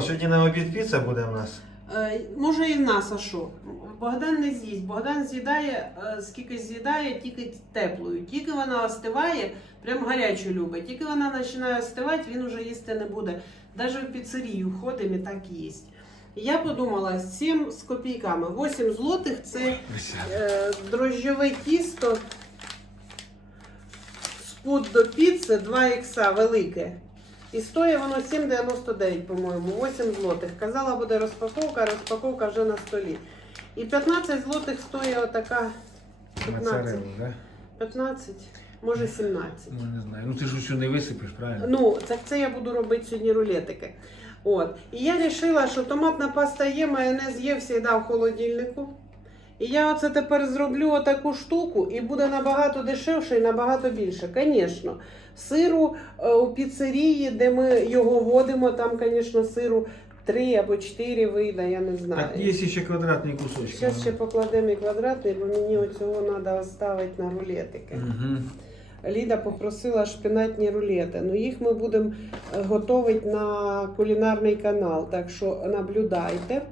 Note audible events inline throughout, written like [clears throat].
Сьогодні на обід піца буде в нас. Е, може і в нас, а що? Богдан не з'їсть. Богдан з'їдає, е, скільки з'їдає, тільки теплою. Тільки вона остиває, прям гарячу любить. Тільки вона починає остивати, він вже їсти не буде. Навіть в піцерію ходимо і так їсть. Я подумала, 7 з копійками. 8 злотих це е, дрожжове тісто спут до піци 2 ікса велике. І стоїть воно 7,99, по-моєму, 8 злотих. Казала, буде розпаковка, розпаковка вже на столі. І 15 злотих стоїть отака 15. Моцарелу, да? 15, може 17. Ну не знаю. Ну ти ж усю не висипеш, правильно? Ну, так це я буду робити сьогодні рулетики. От. І я вирішила, що томатна паста є, майонез є завжди в холодильнику. І я оце тепер зроблю отаку штуку, і буде набагато дешевше і набагато більше. Звісно, сиру е, у піцерії, де ми його водимо, там, звісно, сиру 3 або 4 вийде, я не знаю. Так, є ще квадратні кусочки. Зараз ще покладемо і квадратний, бо мені оцього треба оставити на рулетики. Угу. Ліда попросила шпинатні рулети. Ну їх ми будемо готувати на кулінарний канал, так що наблюдайте.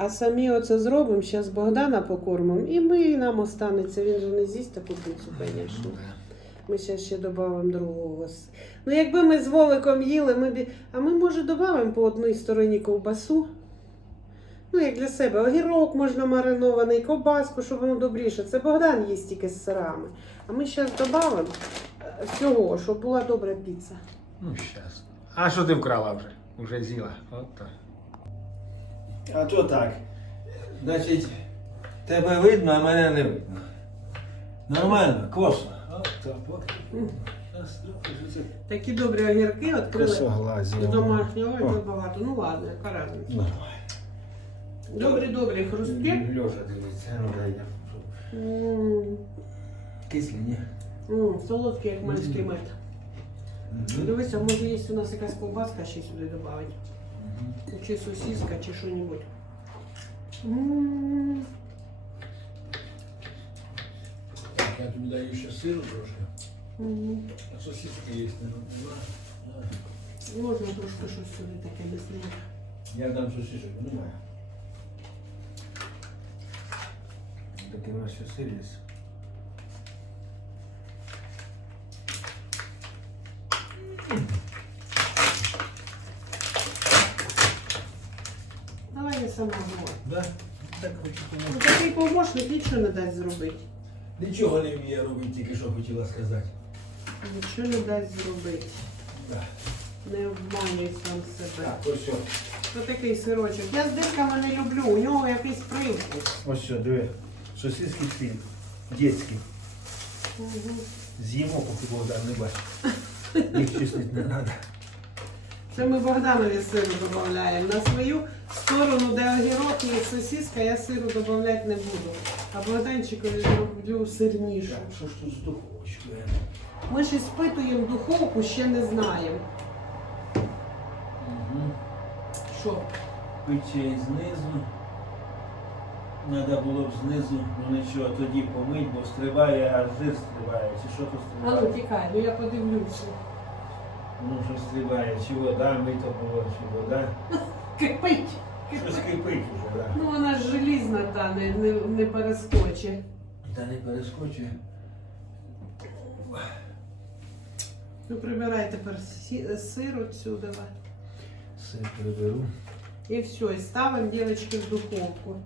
А самі оце зробимо. Зараз Богдана покормимо, і ми і нам останеться. Він же не з'їсть таку піцу, звісно. Ми зараз ще додамо другого. Ну, якби ми з Вовиком їли, ми б... а ми, може, додамо по одній стороні ковбасу. Ну, як для себе, огірок можна маринований, ковбаску, щоб воно добріше. Це Богдан їсть тільки з сирами. А ми зараз додамо е, всього, щоб була добра піца. Ну, щас. А що ти вкрала вже? Уже з'їла. От так. А то так. Значить, тебе видно, а мене не видно. Нормально, косно. Так. Такі добрі огірки відкрили. Косоглазі. З домашнього ой, О. багато. Ну ладно, яка разниця. Нормально. Добрі, добрі хрустки. Льоша дивиться, ну дай я. М, Кислі, ні? м, Солодкі, як мальський мед. Дивися, може є у нас якась ковбаска ще сюди додати. Мгм. Чи сосиска, чи що-небудь. М, Так, я тобі даю ще сиру трошки. м. А сосиски є, не Можна трошки щось сюди таке быстрее. Я дам сосисок, немає. Такий у нас ще сир є. Да? Так хочу Ну, помогти. такий помощник нічого не дасть зробити. Нічого не вміє робити, тільки що хотіла сказати. Нічого не дасть зробити. Да. Не обманюй сам себе. Так, ось все. Це такий сирочок. Я з дирками не люблю, у нього якийсь привкус. Ось що, диви. Сосиски свій. Дітські. З'їмо, поки Богдан не бачить. Їх чистити не треба. Це ми Богданові сиру додаємо. На свою сторону, де огірок і сосиска, я сиру додавати не буду. А Богданчикові зроблю сирнішу. Що ж тут з духовочкою? Ми ж іспитуємо духовку, ще не знаємо. Угу. Що? Печей знизу. Треба було б знизу, ну нічого, тоді помить, бо стрибає, аж жир стрибає. Чи що тут А ну тікай, ну я подивлюся. Ну що стрибає, чи вода мито було, чи вода. [laughs] Кипить! Щось кипить уже, так. Ну вона ж желізна та не, не, не перескоче. Та не перескочує. Ну прибирай тепер сі- сир отсюди. Все приберу. І все, і ставимо дівчатки в духовку.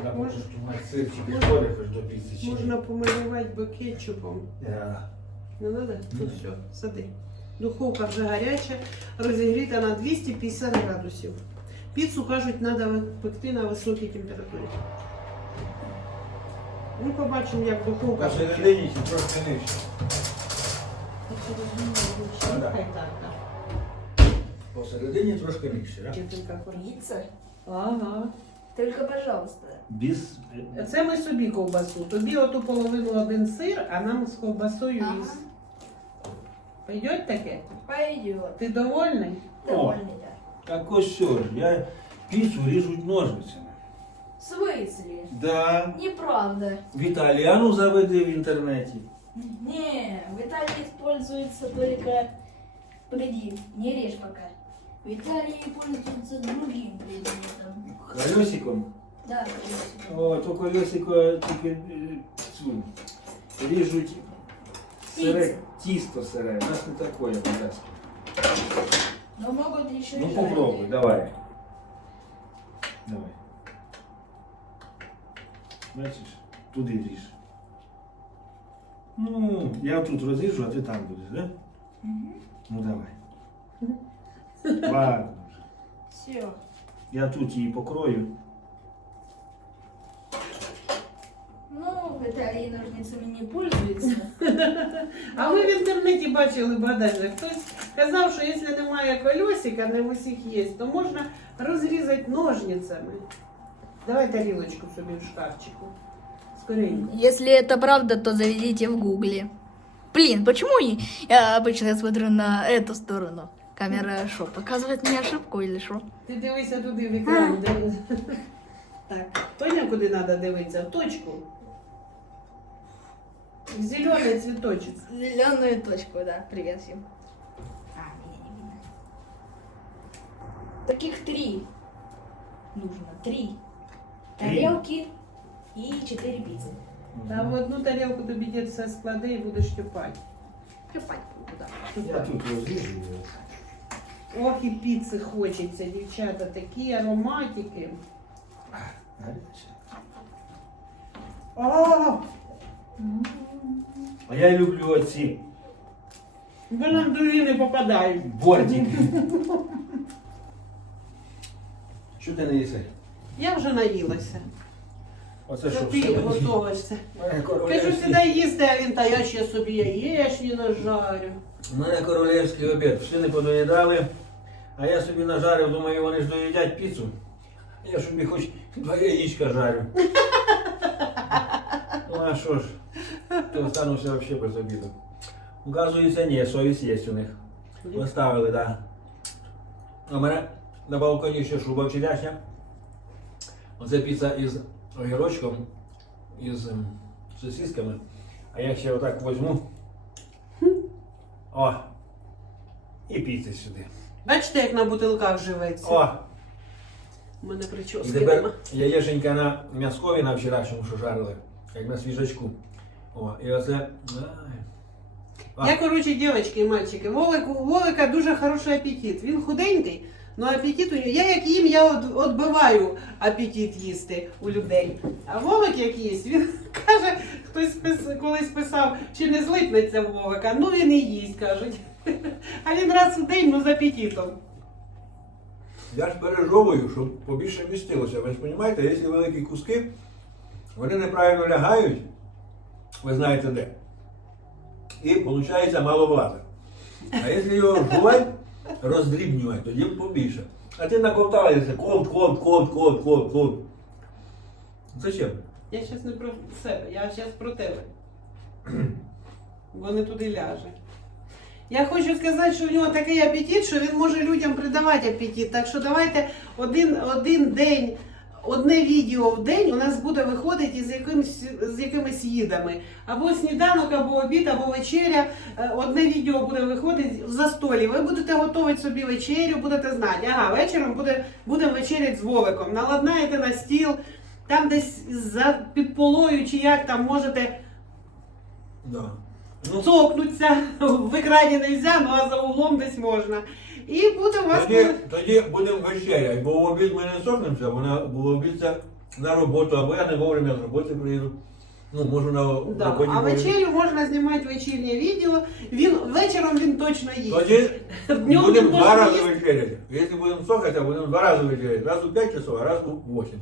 Треба Мож- покуштувати сирчик і аж до піці. Можна помалювати би кетчупом. Да. Не треба? Ну Ні. все, сади. Духовка вже гаряча, розігріта на 250 градусів. Піцу, кажуть, треба пекти на високій температурі. Ну, побачимо, як духовка. Посередині чи трошки нижче. Да. Хай так, так. Посередині трошки нижче, так? Дівчинка Ага. Только, пожалуйста. Без... Це ми собі ковбасу. Тобі оту половину один сир, а нам з ковбасою Ага. із. Пойдет таке? Пойдет. Ти довольний? Довольный, да. Так ось що ж, я піцу ріжуть ножницями. В смысле? Да. Неправда. В італіану заведи в інтернеті. Не, в Италии используется только... Погоди, не режь пока. В Италии пользуются другим предметом. Колесиком. Да, колесиком. О, то колесико тільки е, цю, ріжуть сире, тісто сире. У нас не таке по-царськи. Но могут еще Ну и попробуй, жареные. давай. Давай. Бачиш, туди ріж. Ну, я тут розріжу, а ти там будеш, да? Мгм. Ну давай. [laughs] Ладно. вже. Все. Я тут її покрою. Ну, в Италии ножницами не пользуются. [laughs] А ви в інтернеті бачили бадажі. Хтось казав, що якщо немає колесика, не в усіх є, то можна розрізати ножницями. Давай тарілочку собі в шкафчику. Скоренько. Если это правда, то заведите в гугле. Блин, почему не- я обычно смотрю на эту сторону? Камера что, показывает мне ошибку или что? Ти дивися туди в екран. де- Так, поняв, куди треба дивитися? В точку. В зелений цвіточок. Зеленую точку, да. Привет всем. А, меня не видно. Таких три нужно. Три. Три. Тарелки и четыре пиццы. Та в одну тарілку тобі дід все склади і будеш тюпати. Хлепать буду, да. Я тут розріжу. Ох, і піци хочеться, дівчата, такі ароматики. О, А я люблю оці бо нам дурі не попадають. бортики. Що ти не їси? Я вже наїлася. Оце Що що ти все? готовишся? Кажу, королевський- сідай їсти, а він та я ще собі яєчні нажарю. У мене королевський обід. Всі не подоїдали, а я собі нажарив, думаю, вони ж доїдять піцу. Я собі хоч два яєчка жарю. Ну а що ж, то остануся взагалі без обіду. Оказується, ні, совість є у них. Поставили, так. Да. У мене на балконі ще шуба вчорашня. Оце піца із огірочком, із ем, сосисками. А я ще отак возьму. О! І піци сюди. Бачите, як на бутилках живеться? О! У мене І прически тепер нема. яєшенька на м'язкові на вчорашньому, що жарили, як на свіжачку. О, і оце. ай. А. Я, коротше, дівчатки і мальчики, Волик, у Волика дуже хороший апетит. Він худенький, але апетит у нього. Я як їм, я от, отбиваю апетит їсти у людей. А Волик як їсть, він [laughs] каже, хтось пис, колись писав, чи не злипнеться Вовика. Ну він і їсть, кажуть. [laughs] Він раз у день, ну з апетитом. Я ж пережовую, щоб побільше містилося. Ви ж розумієте, якщо великі куски, вони неправильно лягають, ви знаєте де. І виходить мало влазить. А якщо його жувати, роздрібнювати, тоді побільше. А ти наковталися, колд, колд, колд, колд, колд, колд. Зачем? Я зараз не про себе, я зараз про тебе. Бо не туди ляже. Я хочу сказати, що у нього такий апетит, що він може людям придавати апетит. Так що давайте один, один день, одне відео в день у нас буде виходити із якимсь, з якимись їдами. Або сніданок, або обід, або вечеря. Е, Одне відео буде виходити в застолі. Ви будете готувати собі вечерю, будете знати. Ага, вечором буде, будемо вечеряти з Вовиком. Наладнаєте на стіл, там десь за під полою чи як там можете Да. Ну, цокнуться, в екрані не можна, ну а за углом десь можна. І буде у вас Тоді, тоді будемо вечеряти, бо в обід ми не сохнемося, вона в обід це на роботу, або я не вовремя з роботи приїду. Ну, можу на Да. роботі. А вечерю можна знімати вечірнє відео. Він вечором він точно їсть. Тоді Днем будемо він два рази вечеряти. Якщо будемо сохати, будемо два рази вечеряти. Раз у 5 часов, а раз у 8.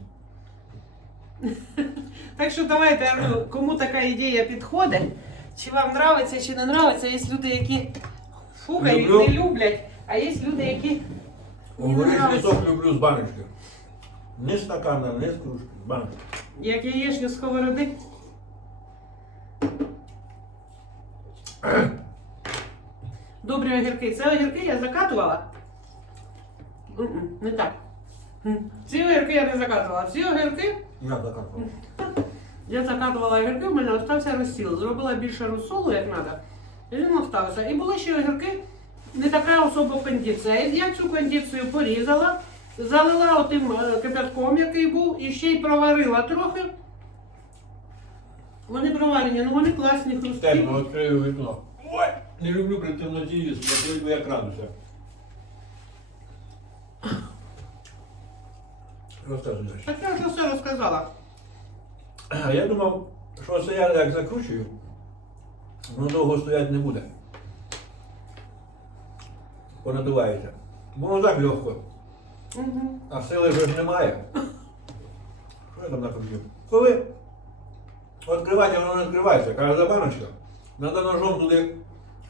[laughs] Так що давайте, ну, кому така ідея підходить, чи вам нравиться, чи не нравиться. Є люди, які фукають, Люблю. не люблять, а є люди, які У не горішний нравиться. сок люблю з баночки. Не з стакана, не з кружки, з баночки. як яєчню з сковороди. Добрі огірки. Це огірки я закатувала. М-м, Не так. М. Ці огірки я не закатувала. Ці огірки Я закапав. [laughs] Я закатувала огірки, в мене остався розсіл. Зробила більше розсолу, як треба. І він остався. І були ще огірки, не така особа кондиція. Я цю кондицію порізала, залила отим е, кипятком, який був, і ще й проварила трохи. Вони проварені, ну вони класні, хрусткі. Темно відкрию вікно. Ой, не люблю при темноті їсти, я як радуся. Розказуй далі. Так я вже все розказала. А Я думав, що це я як закручую, воно довго стояти не буде. Понадувається. Воно так легко, Угу. а сили вже ж немає. Що я там накрутив? Коли відкривати, воно не відкривається, каже за баночка. Треба ножом туди,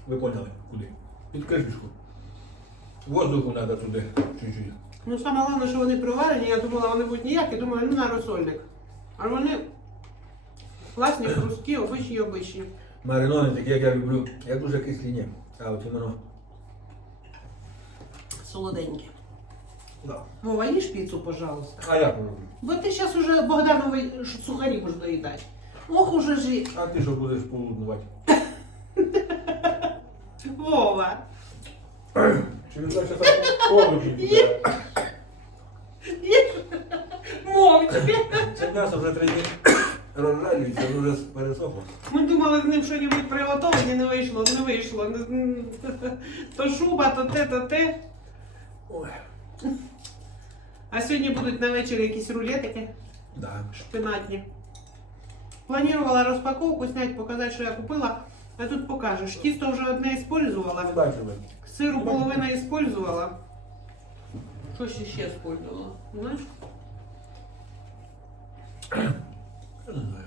ви поняли, куди? Під кришечку. Воздуху треба туди чуть-чуть. Ну саме головне, що вони проварені, я думала, вони будуть ніякі, думаю, ну на розсольник. А вони класні, хрусткі, обичні, обичні. Мариновані такі, як я люблю. Я дуже кислі ні. А от іменно. Солоденькі. Да. Вова, їж піцу, пожалуйста. А я роблю. Бо ти зараз уже Богдановий ш- сухарі будеш доїдати. Ох уже ж. А ти що будеш полуднувати? Вова. Чи він так овочі. Мовчки. Це м'ясо вже три дні розжарюється, воно вже пересохло. Ми думали з ним щось приготувати, не вийшло, не вийшло. То шуба, то те, то те. Ой. А сьогодні будуть на вечір якісь рулетики Да. шпинатні. Планувала розпаковку зняти, показати, що я купила. А тут покажеш. Тісто вже одне использувала. Сиру половина использувала. Що ще ще использувала? Знаєш? Я не знаю.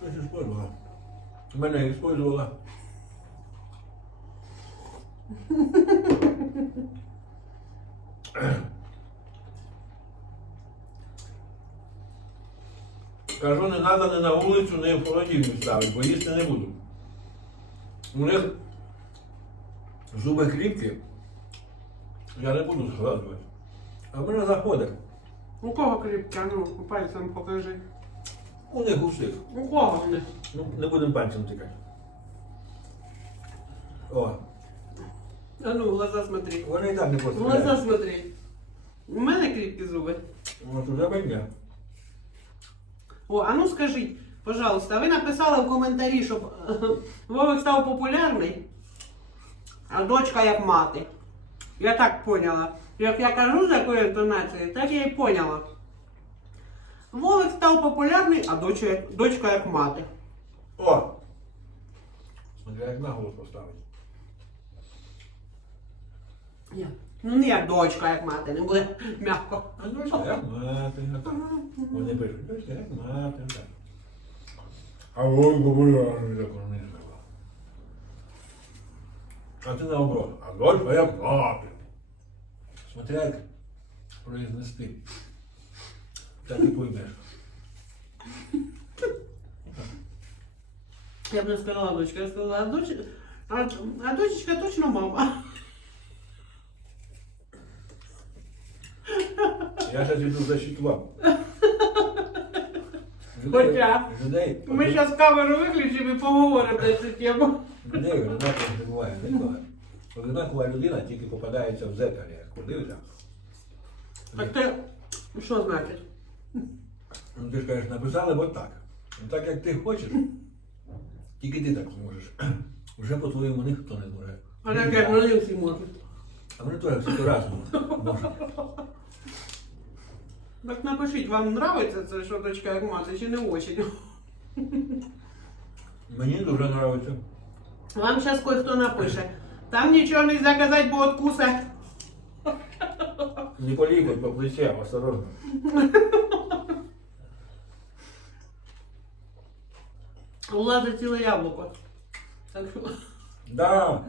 Щось использувала. Мене использувала. Кажу, не треба не на вулицю, не в холодильник ставити, бо їсти не буду. У них зуби кріпкі. Я не буду згадувати. А в мене заходить. У кого кріпка? Ну, пальцем покажи. У них у всіх. У кого вони? Ну, не будемо пальцем тикати. О, А ну, в глаза смотри. вони і так не В глаза постріляють. смотри. У мене кріпкі зуби. От уже бедня. О, а ну скажіть, пожалуйста, ви написали в коментарі, щоб [laughs] Вовик став популярний, а дочка як мати. Я так поняла. Як я кажу з якою інтонацією, так я і поняла. Вовик став популярний, а дочка, дочка як мати. О! Смотря як наголос поставити. Ні. Ну не як дочка як мати, не буде м'яко. А дочка як мати. так. Вони пишуть, дочка як мати. так. А ой, популярний так вони не сказали. А ти наоборот. А дочка як мати. Смотря як произнести. Так і поймеш. Я б не сказала дочка, я сказала, а, доч... а, а дочечка точно мама. Я зараз йду защиту вам. Хоча людей, Ми зараз камеру виключимо і поговоримо на цю тему. людей однаково не буває ніколи. Однакова людина тільки попадається в зеркалі, як подивиться. Так ти що значить? Ну, ти ж кажеш, написали от так. Ну, так як ти хочеш, тільки ти так зможеш. [clears throat] Вже по-твоєму ніхто не зможе. А так як вони всі можуть. А вони теж всі по-разному можуть. Так напишіть, вам нравиться це, що дочка як мати, чи не очень? Мені дуже подобається. Вам зараз кое-хто напише. Там нічого не заказати, бо откусе. Не полікоть по плече, осторожно. Влазить ціле яблуко. Так що. Да.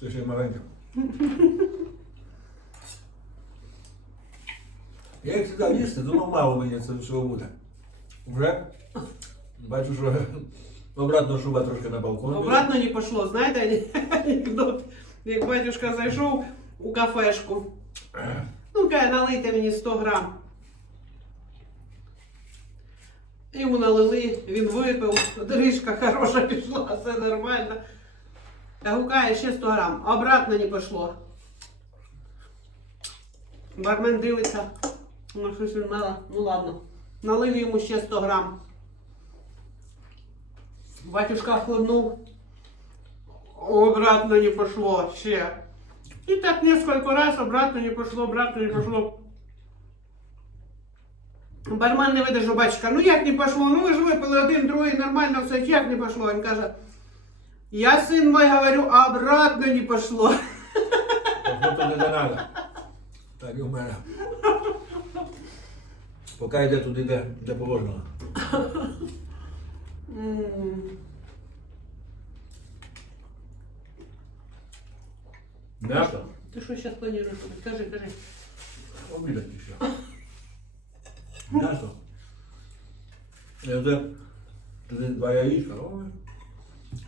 Це ще й маленьке. Я як сюди їсти, думав, мало мені це всього буде. Вже бачу, що обратно шуба трошки на балкон. Обратно не пошло, знаєте анекдот? Як батюшка зайшов у кафешку. Ну, каже, налийте мені 100 грам. Йому налили, він випив, доріжка хороша пішла, все нормально. Гукає ще 100 грам, обратно не пішло. Бармен дивиться, ну щось мало, ну ладно. Налив йому ще 100 грам. Батюшка хлебнув, обратно не пошло ще. И так несколько раз обратно не пошло, обратно не пошло. Бармен не видержав, батюшка, ну як не пошло? Ну ви ж випили один, другий, нормально все, як не пошло? Він каже, я, сын мой, говорю, обратно не надо. Так і в мене. Поки йде туди, де, де положено. М'ясо? Ти що зараз плануєш? Кажи, кажи. Обідати ще. М'ясо. Я вже туди два яєчка. Ой.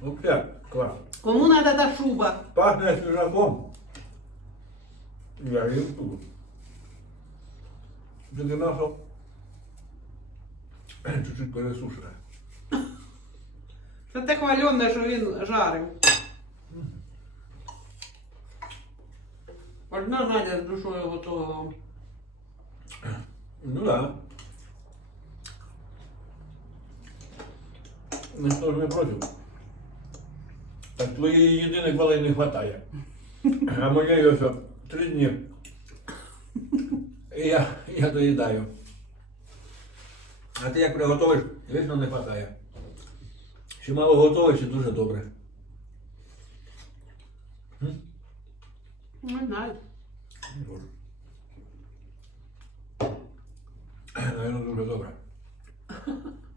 Вообще клас. Кому надо та шуба? Пахне свіжаком. Я їм тут. Тільки м'ясо чуть-чуть пересушене. Це те хвалене, що він жарив. Одна Надя з душою готувала. Ну да. Ніхто ж не проти. Так твоєї єдиної хвали не вистачає. А моєї ось три дні. І я, я доїдаю. А ти як приготовиш, вічно не вистачає. Чи мало готовиш, чи дуже добре. Не знаю. Дуже. Наверно, дуже добре. [laughs]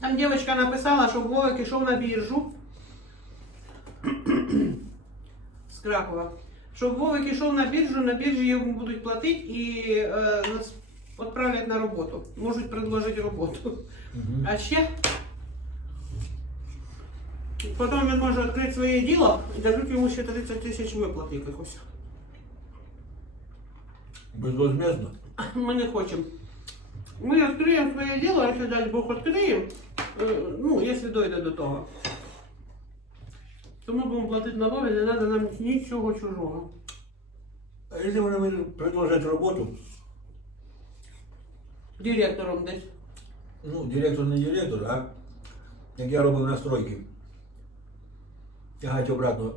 Там дівчинка написала, щоб Вовик ішов на біржу. З Кракова. Щоб Вовик ішов на біржу, на біржі йому будуть платити і е, нас відправлять на роботу. Можуть предложити роботу. Мгм. А ще потім він може відкрити своє діло і дадуть йому ще 30 тисяч виплати якось. Безвозмездно. Ми не хочемо. Ми відкриємо своє діло, якщо дасть Бог е, ну, якщо дойде до того. То ми будемо платити налоги, не треба нам нічого чужого. А якщо вони мені предложать роботу, Директором десь. ну, директор не директор, а як я робив настройки. Тягать обратно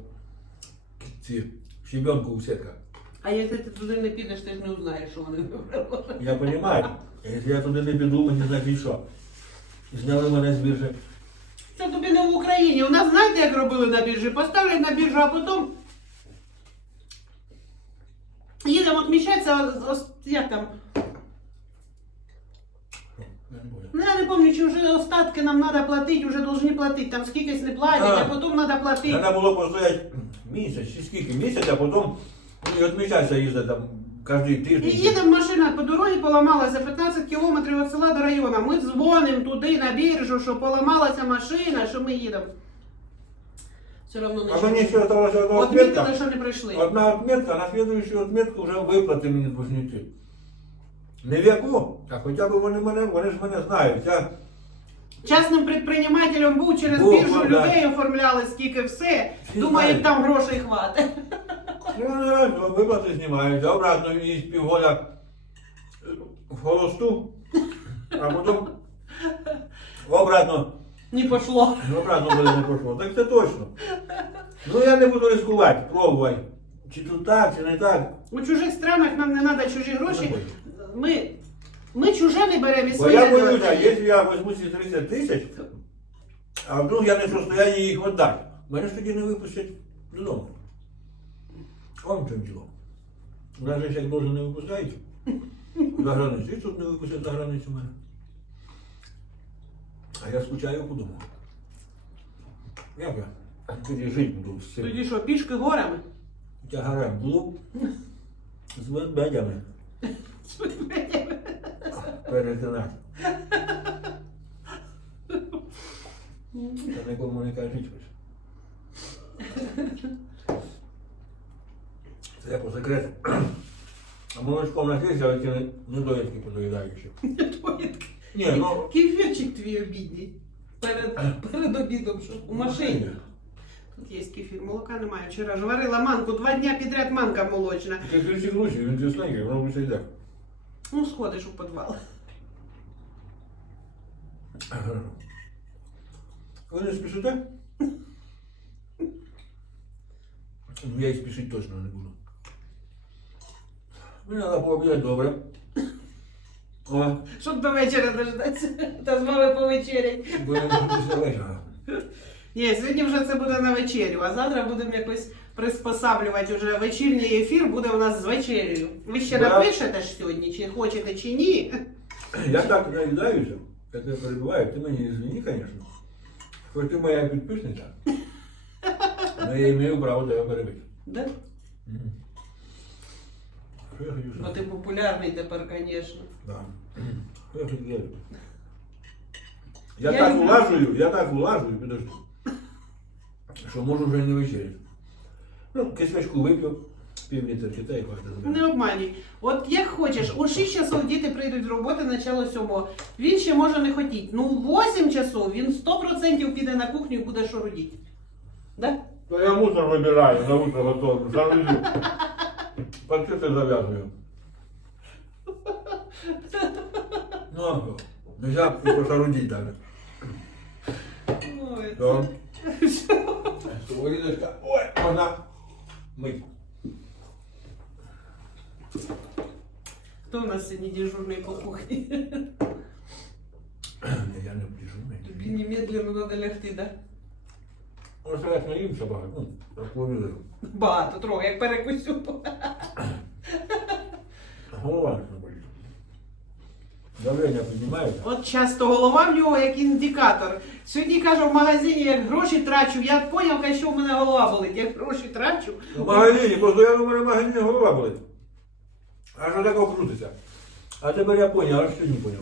ці щебенку у сетках. А якщо ти туди не підеш, ти ж не узнаєш, що вони. [laughs] Я розумію. Якщо я туди не піду, мені значить що. Зняли мене з біржі. Це тобі не в Україні. У нас знаєте, як робили на біржі? Поставлять на біржу, а потім їдемо відмічатися, як там. Ну, я не пам'ятаю, чи вже остатки нам треба платити, вже повинні платити, там скількись не платять, А. а потім треба платити. Треба було постояти місяць чи скільки місяць, а потім і відмічатися їздити там кожен І тиждень. їдемо машина по дорозі, поламалася 15 кілометрів від села до району. Ми дзвонимо туди на біржу, що поламалася машина, що ми їдемо. Все одно не А мені ще осталася одна Отмітили, отметка. що не прийшли. Одна отметка, а на следующую отметку вже виплати мені должники. Не в яку, а хоча б вони мене, вони ж мене знають. Я Частним предпринимателем був через Був, біржу, ну, да. людей оформляли, скільки все. Всі Думають, знають. там грошей хватить. Ну, вони виплати знімають, а обратно і півгода в холосту, а потім обратно, Не пошло. обратно буде не пішло. Так це точно. Ну я не буду ризикувати, пробувати. Чи тут так, чи не так. У чужих странах нам не треба чужі гроші. Ми, ми чуже не беремо і Бо своє я не боюся, віддаємо. якщо я візьму ці 30 тисяч, а вдруг я не в состоянии їх віддати, мене ж тоді не випустять додому. В чому діло. Навіть як дуже не випускають за границю, і тут не випустять за границю мене. А я скучаю по дому. Як я тоді жити буду з цим Тоді що, пішки горами? тягарем клуб з ведмедями перетинати. Та нікому не кажіть нас є, але ті не, не довідки подоїдаю [laughs] ще. Ні, ну. Кефірчик твій обідній. Перед, перед обідом, що у машині. Тут є кефір, молока немає. Вчора ж варила манку, два дня підряд манка молочна. Кефірчик лучше, він тісненький, воно лучше йде. Ну, сходиш у підвал. Ви не спішите? [laughs] Ну, я і спішити точно не буду. Мені треба пообідати добре. О, Щоб до вечора дождатися. Та з вами повечерять. будемо після вечора. Ні, сьогодні вже це буде на вечерю, а завтра будемо якось приспосаблювати вже вечірній ефір буде у нас з вечерею. Ви ще Да. напишете ж сьогодні, чи хочете, чи ні. Я так наїдаюся, я перебуваю, ти мені звіни, звісно. Хоч ти моя підписниця. Але [laughs] я маю право тебе перебити. Да? Мгм. Хотів ти популярний тепер, звісно. Да. Я? Я, так улажую, я так улажую, підожди. Що можу вже не вечеряти. Ну, кисвячку вип'ю, пів літерки, та й хватить. Не обманюй. От як хочеш, у 6 часов діти прийдуть з роботи, начало 7. Він ще може не хотіти. Ну, у 8 часов він 100% піде на кухню і буде що робити. Да? То я мусор вибираю, на утро готовлю, завезу. Пакети зав'язую. Ну? Нельзя пошарудить даже. Да. Сковорідочка, ой, вона мить. Хто у нас сьогодні дежурний по кухні? Я не пишу. Тобі немедленно треба лягти, да? Ось я наїмся багато, ну, так повідаю. Багато, трохи, як перекусю. Голова не болить. Давлення піднімається. От часто голова в нього як індикатор. Сьогодні каже в магазині, як гроші трачу. Я поняв, каже, що в мене голова болить. Як гроші трачу. В магазині, просто я думаю, в магазині голова болить. А що таке крутиться? А тепер я поняв, а що не поняв.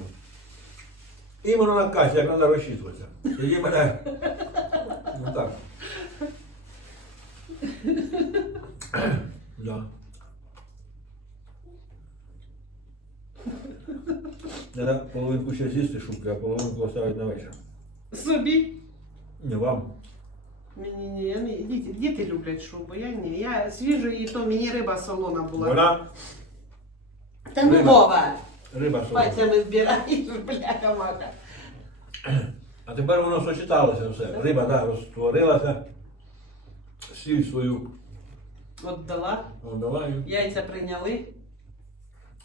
Іменно на касі, як треба розчитуватися. Тоді мене. Ну так. [coughs] Да. Треба половинку ще з'їсти шубки, а половинку оставити на вечір. Собі. Не вам. Мені ні, я не діти, діти люблять шубу, я ні. Я свіжу і то мені риба солона була. Вона Та ну Риба. Вова, риба солона. пальцями збираєш, бляха мака. А тепер воно сочеталося все. Риба да, розтворилася, сіль свою Отдала. отдала і Яйця прийняли.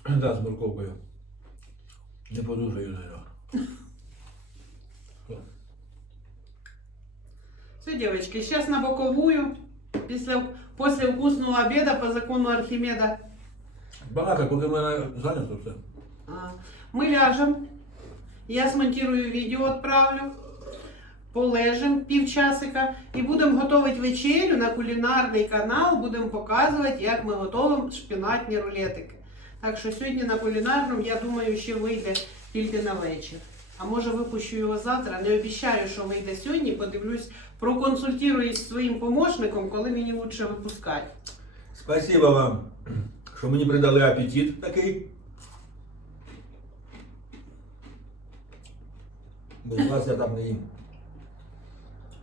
[clears throat] да, з морковкою. Не подужаю на нього. Все, девочки, сейчас на боковую. Після, после вкусного обеда по закону Архимеда Багато, поки в мене зайнято все. а, мы ляжем. Я смонтирую відео, отправлю. Полежим півчасика і будемо готувати вечерю на кулінарний канал. Будемо показувати, як ми готуємо шпінатні рулетики. Так що сьогодні на кулінарному, я думаю, ще вийде тільки на вечір. А може випущу його завтра. Не обіцяю, що вийде сьогодні. Подивлюсь, проконсультуюсь зі своїм помощником, коли мені лучше випускати. Спасибо вам, що мені придали апетит такий. Без вас я там не їм.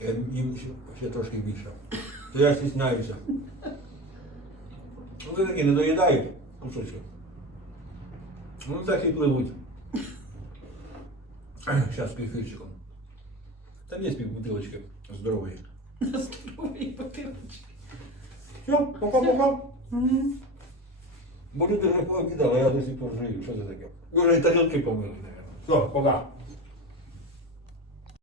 Я їм ще, трошки більше. То я стісняюся. Ну, ви такі не доїдаєте кусочки. Ну так і пливуть. Зараз кефірчиком. Там є бутилочки здорової. Здоровий бутилочки. Все, пока-пока. Бо люди вже пообідали, а я до сих пор. Що це таке? Вже і тарілки помили. Все, пока.